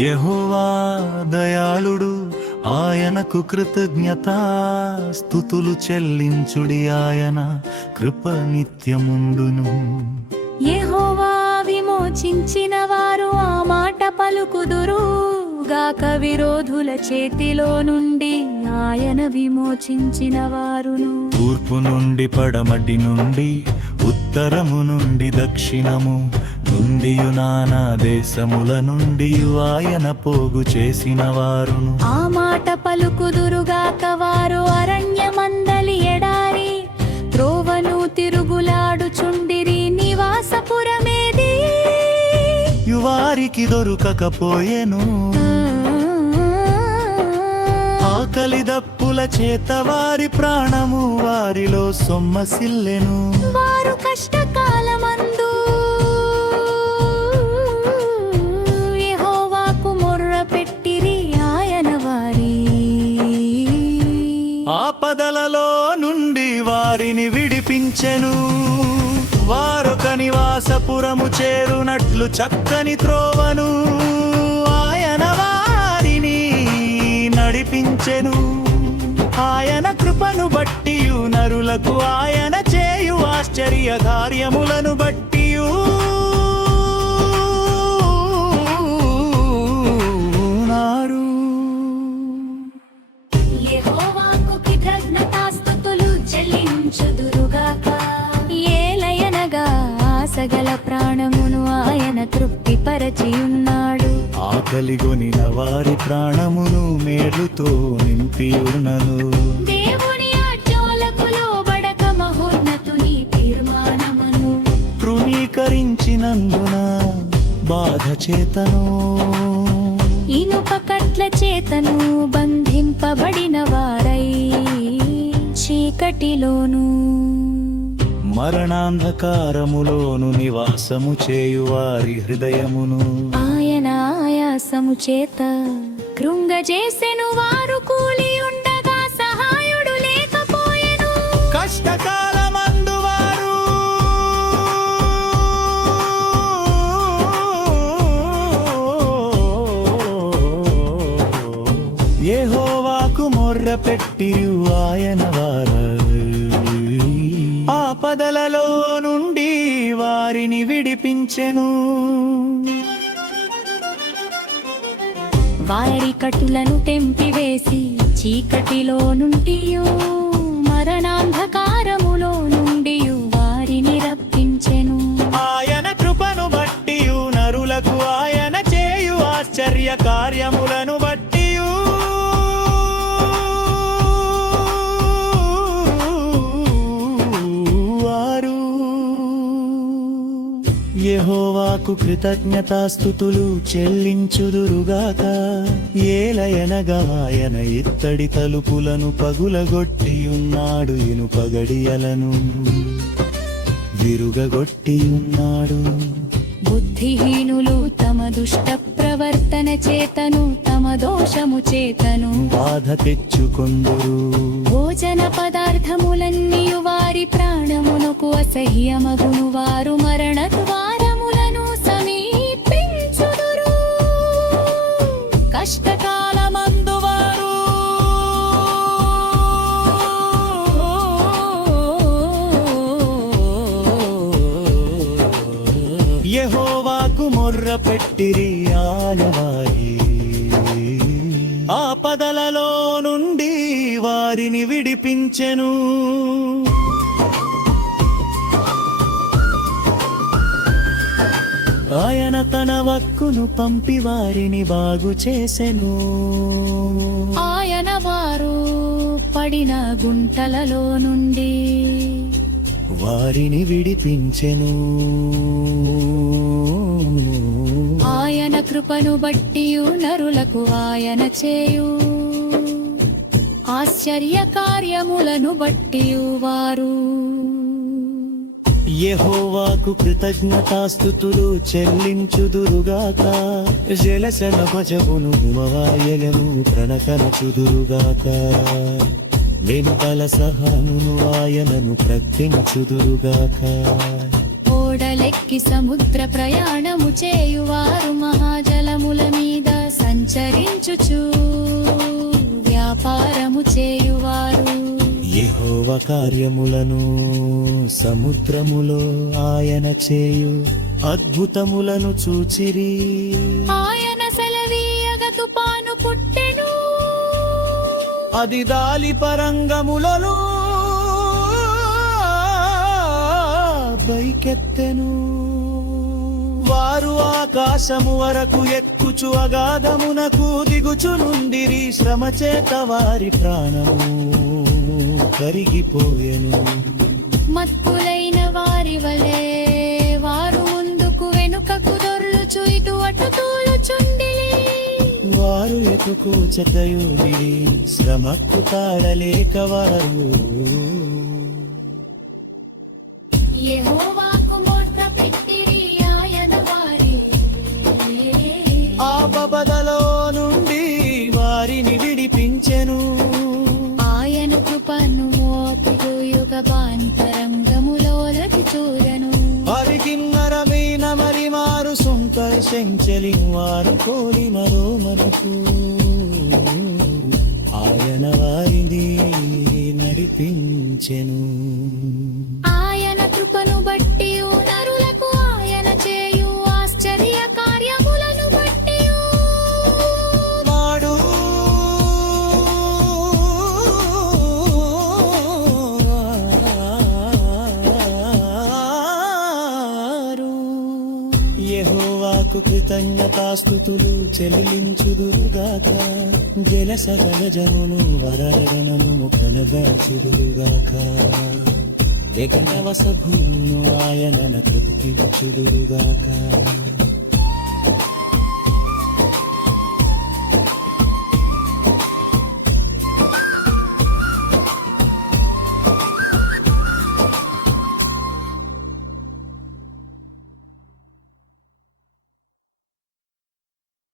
యెహోవా దయాళుడు, ఆయనకు కృతజ్ఞతా స్తుతులు చెల్లించుడి, ఆయన కృప నిత్యముండును. యెహోవా విమోచించిన వారు ఆ మాట పలుకుదురు గాక, విరోధుల చేతిలో నుండి ఆయన విమోచించిన వారును. తూర్పు నుండి పడమటి నుండి, ఉత్తరము నుండి దక్షిణము నుండి, నానా దేశముల నుండి ఆయన పోగు చేసిన వారును. ఆ మాట పలుకుదురుగాక, వారు అరణ్యమందలి ఎడారి త్రోవను తిరుగులాడుచుండిరి. నివాసపురమేది వారికి దొరకకపోయెను, ఆకలి దప్పుల చేత వారి ప్రాణము వారిలో సొమ్మసిల్లెను. వారు కష్టకాలమందు యెహోవాకు మొర్ర పెట్టిరి, ఆయన వారి ఆపదలలో నుండి వారిని విడిపించెను. వారొక నివాసపురము చేరునట్లు చక్కని త్రోవను ఆయన వారిని నడిపించెను. ఆయన కృపను బట్టియు నరులకు ఆయన చేయు ఆశ్చర్య కార్యములను బట్టియు నారు. యెహోవాకు కృతజ్ఞతాస్తుతులు చెల్లించుదురుగాక, ఏలయనగా సగల ప్రాణమును ఆయన తృప్తిపరచియున్నాడు. ఆకలిగొనిన వారి ప్రాణమును మేలుతో నింపియున్నను. దేవుని ఆజ్ఞలకు లోబడక మహోన్నతుని తీర్మానమును తృణీకరించినందున బాధ చేతను, ఇనుప కట్ల చేతను బంధింపబడిన వారై చీకటిలోను మరణాంధకారములోను నివాసము చేయువారి హృదయమును ఆయన ఆయాసము చేత కృంగజేసెను. వారు కూలి ఉండగా సహాయుడు లేకపోయెను. కష్టకాలమందు వారు యెహోవాకు మొర్ర పెట్టియు ఆయన వారు ఆపదలలో నుండి వారిని విడిపించెను. వారి కట్టులను తెంపివేసి చీకటిలో నుండి మరణాంధకారములో నుండి వారిని రప్పించెను. ఆయన కృపను బట్టియు నరులకు ఆయన చేయు ఆశ్చర్య కార్యములను బట్టియు యెహోవాకు కృతజ్ఞతాస్తుతులు చెల్లించుదురుగాక, ఏలయనగా ఆయన ఇత్తడి తలుపులను పగులగొట్టియున్నాడు, ఇనుప గడియలను విరుగగొట్టియున్నాడు. బుద్ధిహీనులు తమ దుష్ట ప్రవర్తన చేతను తమ దోషము చేతను బాధ తెచ్చుకొందురు. భోజన పదార్థములన్నీ వారి ప్రాణమునకు అసహ్యమగును. వారు మరణ ద్వారములను సమీపించుదురు. కష్టకాలమందు వారు యెహోవాకు మొర్ర పెట్టిరి, ఆయన వారి ఆపదలలో నుండి వారిని విడిపించెను. ఆయన తన వక్కును పంపి వారిని బాగు చేసెను. ఆయన వారు పడిన గుంటలలో నుండి వారిని విడిపించెను. ఆయన కృపను బట్టియు నరులకు ఆయన చేయు ఆశ్చర్య కార్యములను బట్టియు వారు యెహోవాకు కృతజ్ఞతాస్తుతులు చెల్లించుదురుగాక, జలసన భజమును వాయలను ప్రణకనచుదురుగాక, వెనుకల సహమును ఆయనను ప్రకటించుదురుగాక. ఓడలెక్కి సముద్ర ప్రయాణము చేయువారు మహాజలముల మీద సంచరించుచు వ్యాపారము చేయువారు యెహోవా కార్యములను సముద్రములో ఆయన చేయు అద్భుతములను చూచిరి. ఆయన సెలవీయగ తుపాను పుట్టెను అది దాలి పరంగములను పైకెత్తెను. వారు ఆకాశము వరకు ఎక్కుచు అగాధమునకు దిగుచు నుండిరి. శ్రమ చేత వారి ప్రాణము కరిగిపోయెను. మత్తులైన వారి వలె వారు ముందుకు వెనుకకు దొర్లుచు ఇటు అటు తూలుచుండిరి. వారు ఎటుకు చెతయుడిరి, శ్రమకు తాళలేక వారు యెహోవాకు మొర్ర పెట్టిరి ఆయన వారి ఆపదలో నుండి వారిని విడిపించెను. ఆయన కృపను మోపుడు యుగ బాంతరంగములోలకి చూడను హరికిన్నర వీణ మరి మారు సుంకర్ శంచలి వారు కోలి మరో మనకు ఆయన వారిని నడిపించెను. ఆయన కృపను బట్టి నరులకు ఆయన చేయు ఆశ్చర్య కార్యములను బట్టి వాడు యెహోవాకు కృతజ్ఞతాస్తుతులు చెల్లించుదురుగాక. జల సకల జమును వరగణను కనబరచుదురుగాక. ఏకనవస భూమును ఆయన కృతించుదురుగాక.